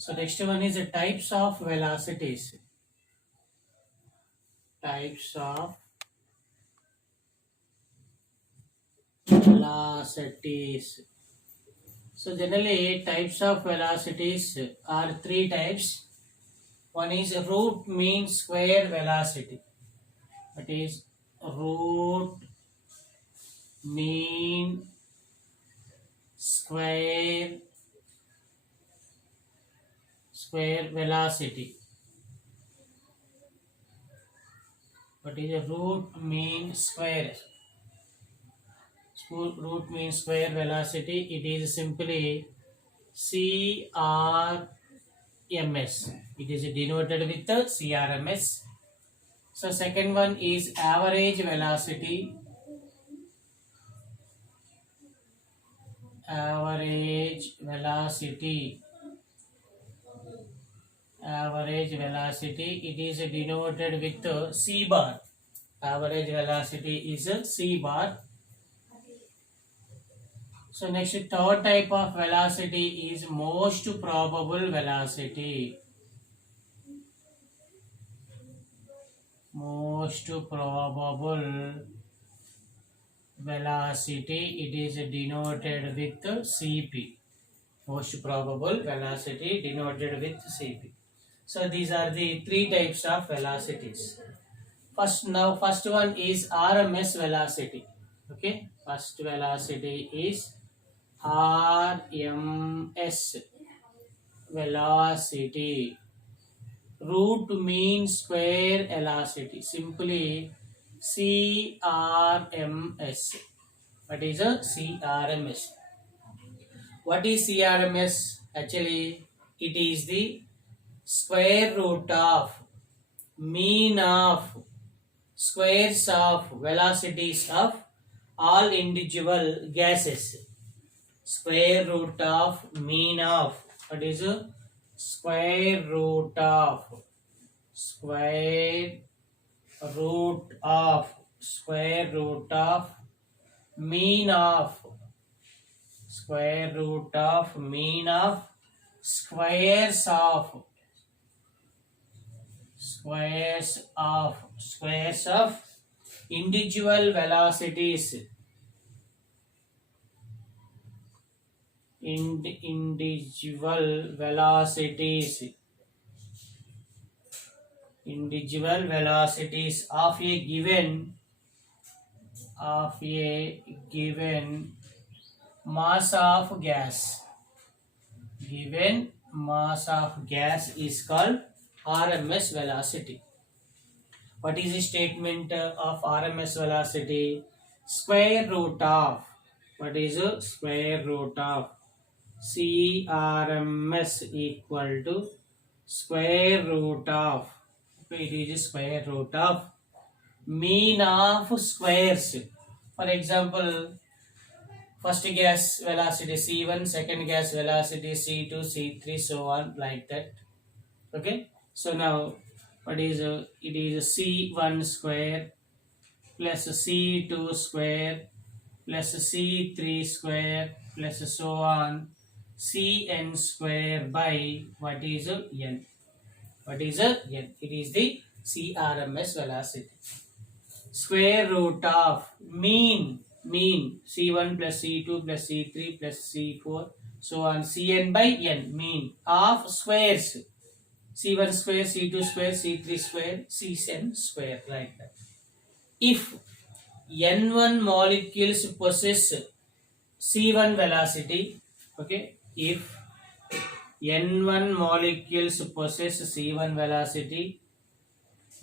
So next one is the types of velocities. Types of velocities. So generally types of velocities are three types. One is root mean square velocity. That is root mean square velocity. What is a root mean square? Root mean square velocity. It is simply CRMS. It is denoted with the CRMS. So second one is average velocity. Average velocity. Average velocity. It is denoted with the C bar. Average velocity is a C bar. So next third type of velocity is most probable velocity. Most probable velocity, it is denoted with CP. Most probable velocity denoted with CP. So these are the three types of velocities. First one is RMS velocity. Okay, first velocity is RMS velocity. Root mean square velocity. Simply CRMS. What is a CRMS? What is CRMS? Actually, it is the square root of mean of squares of velocities of all individual gases. Square root of mean of, what is a square root of square root of mean of square root of mean of squares of individual velocities individual velocities of a given mass of gas. Given mass of gas is called RMS velocity. What is the statement of RMS velocity? Square root of, what is a square root of CRMS equal to square root of, okay, it is square root of mean of squares. For example, first gas velocity C1, second gas velocity C2, C3, so on like that. Okay, so now what is it is C1 square plus C2 square plus C3 square plus so on Cn square by what is n. What is n? It is the CRMS velocity. Square root of mean C1 plus C2 plus C3 plus C4 so on Cn by n, mean of squares C1 square, C2 square, C3 square, Cn square, like that. If N1 molecules possess C1 velocity, okay, if N1 molecules possess C1 velocity,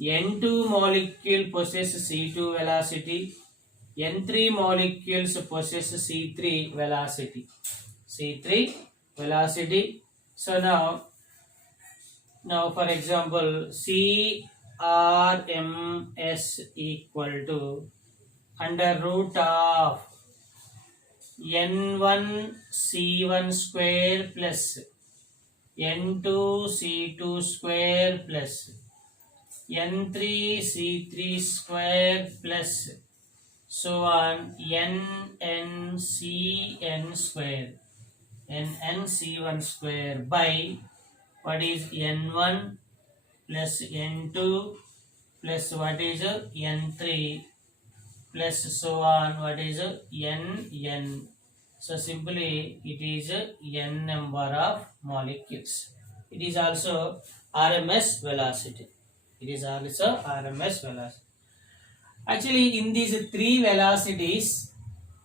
N2 molecule possess C2 velocity, N3 molecules possess C3 velocity. C3 velocity. So now for example, CRMS equal to under root of N1 C1 square plus N2 C2 square plus N3 C3 square plus so on NNCN square NNC1 square by what is n1 plus n2 plus what is n3 plus so on what is n. So simply it is n number of molecules. It is also RMS velocity. It is also RMS velocity. Actually, in these three velocities,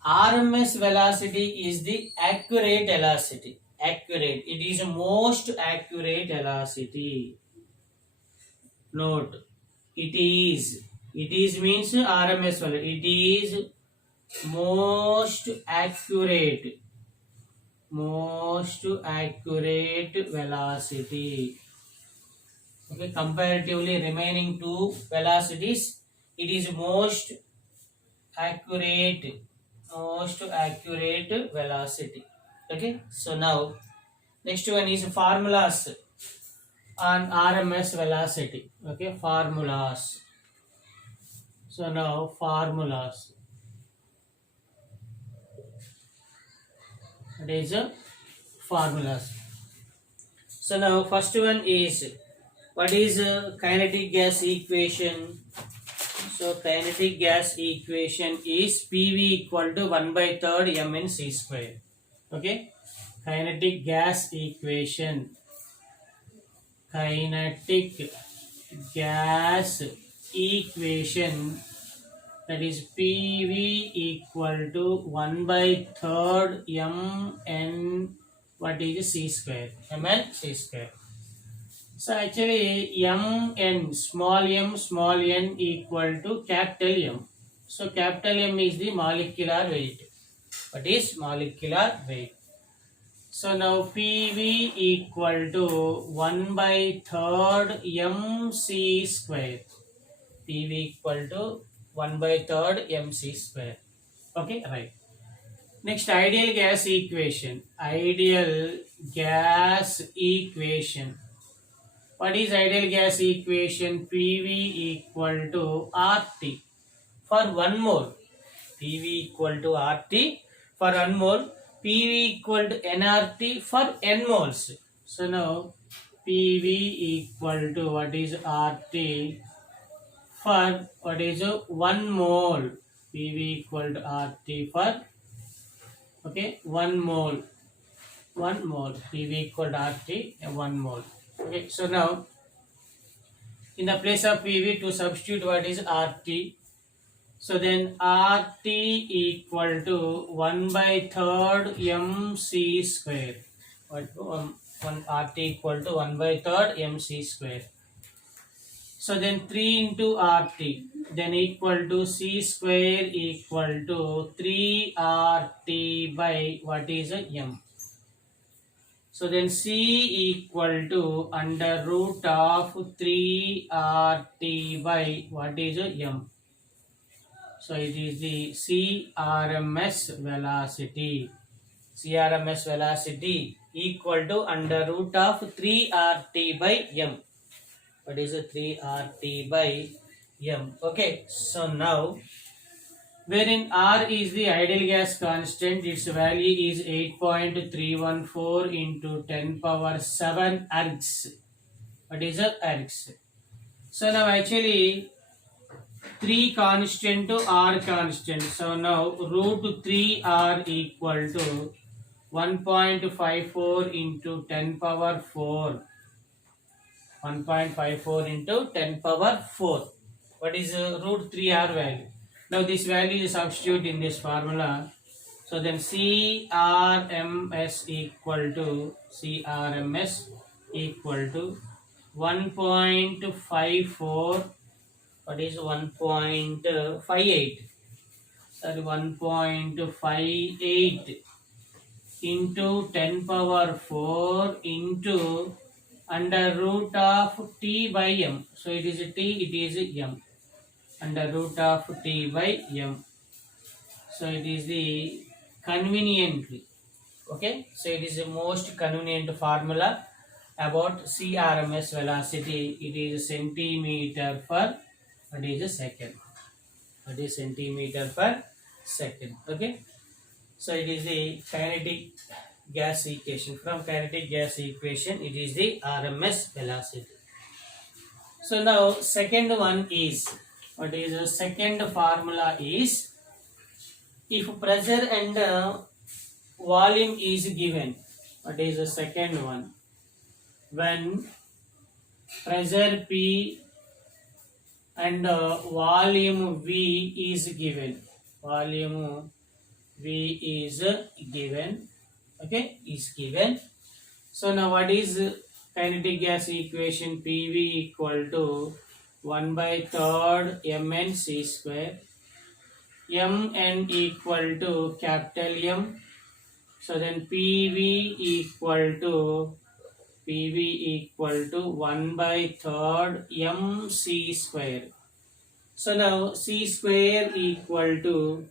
RMS velocity is the accurate velocity. Accurate. It is most accurate velocity. Note. It is. It is means RMS velocity. It is most accurate. Most accurate velocity. Okay, comparatively remaining two velocities, it is most accurate velocity. Okay, so now next one is formulas on RMS velocity. Okay, formulas. So now formulas. That is formulas. So now first one is what is kinetic gas equation. So kinetic gas equation is PV equal to 1/3 mn c square. Okay, kinetic gas equation. Kinetic gas equation, that is PV equal to 1/3 mn what is c square, mn c square. So actually mn, small n equal to capital M. So capital M is the molecular weight. What is molecular weight? So now PV equal to 1/3 mc square. PV equal to 1/3 mc square. Okay, right. Next, ideal gas equation. Ideal gas equation. What is ideal gas equation? PV equal to RT for 1 mole. PV equal to RT for 1 mole. PV equal to nRT for n moles. So now PV equal to what is RT for what is 1 mole. PV equal to RT for 1 mole. 1 mole. PV equal to RT 1 mole. Okay, so now in the place of PV to substitute what is RT. So then RT equal to 1/3 mc square. RT equal to 1/3 mc square. So then 3 into RT, then equal to c square equal to 3RT by what is m. So then C equal to under root of 3RT by what is m. So it is the CRMS velocity. CRMS velocity equal to under root of 3RT by m. What is 3RT by m? Okay, so now wherein R is the ideal gas constant, its value is 8.314 into 10 power 7 ergs. What is ergs? So now actually 3 constant to R constant. So now root 3R equal to 1.54 into 10 power 4. 1.54 into 10 power 4. What is root 3R value? Now this value is substitute in this formula. So then CRMS equal to 1.54. What is 1.58? That 1.58 into 10 power 4 into under root of T by M. So it is T, it is M. Under root of T by M. So it is the conveniently. Okay. So it is the most convenient formula about CRMS velocity. It is centimeter per what is a second. What is centimeter per second. Okay. So it is the kinetic gas equation. From kinetic gas equation, it is the RMS velocity. So now second one is, what is the second formula is, if pressure and volume is given, what is the second one? When pressure P and volume V is given, volume V is given, okay, is given. So now what is kinetic gas equation? PV equal to 1 by third mn c square, mn equal to capital M. So then PV equal to 1 by third mc square. So now c square equal to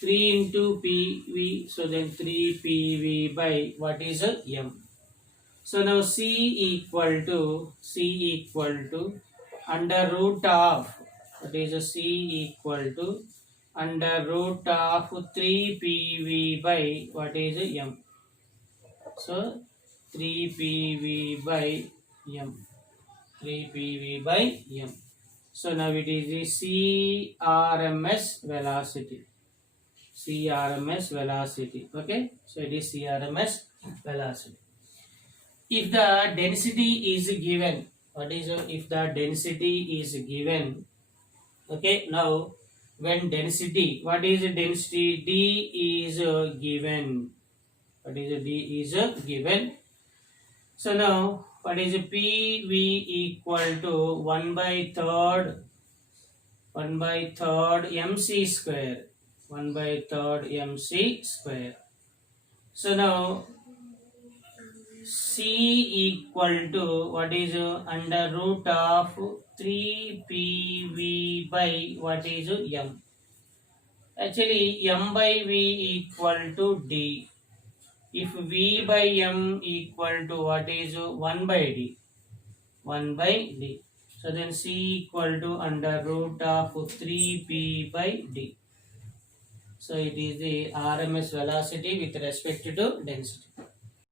3 into PV. So then 3 PV by what is M. So now C equal to under root of, what is C equal to under root of 3 PV by what is M. So 3 PV by M. 3 PV by M. So now it is the CRMS velocity. CRMS velocity. Okay. So it is CRMS velocity. If the density is given, what is if the density is given? Okay. Now when density, what is the density? D is given. What is D is given? So now what is PV equal to 1 by third mc square. 1 by third mc square. So now C equal to what is under root of 3 PV by what is M. Actually M by V equal to D. If V by M equal to what is 1 by D. 1 by D. So then C equal to under root of 3P by D. So it is the RMS velocity with respect to density.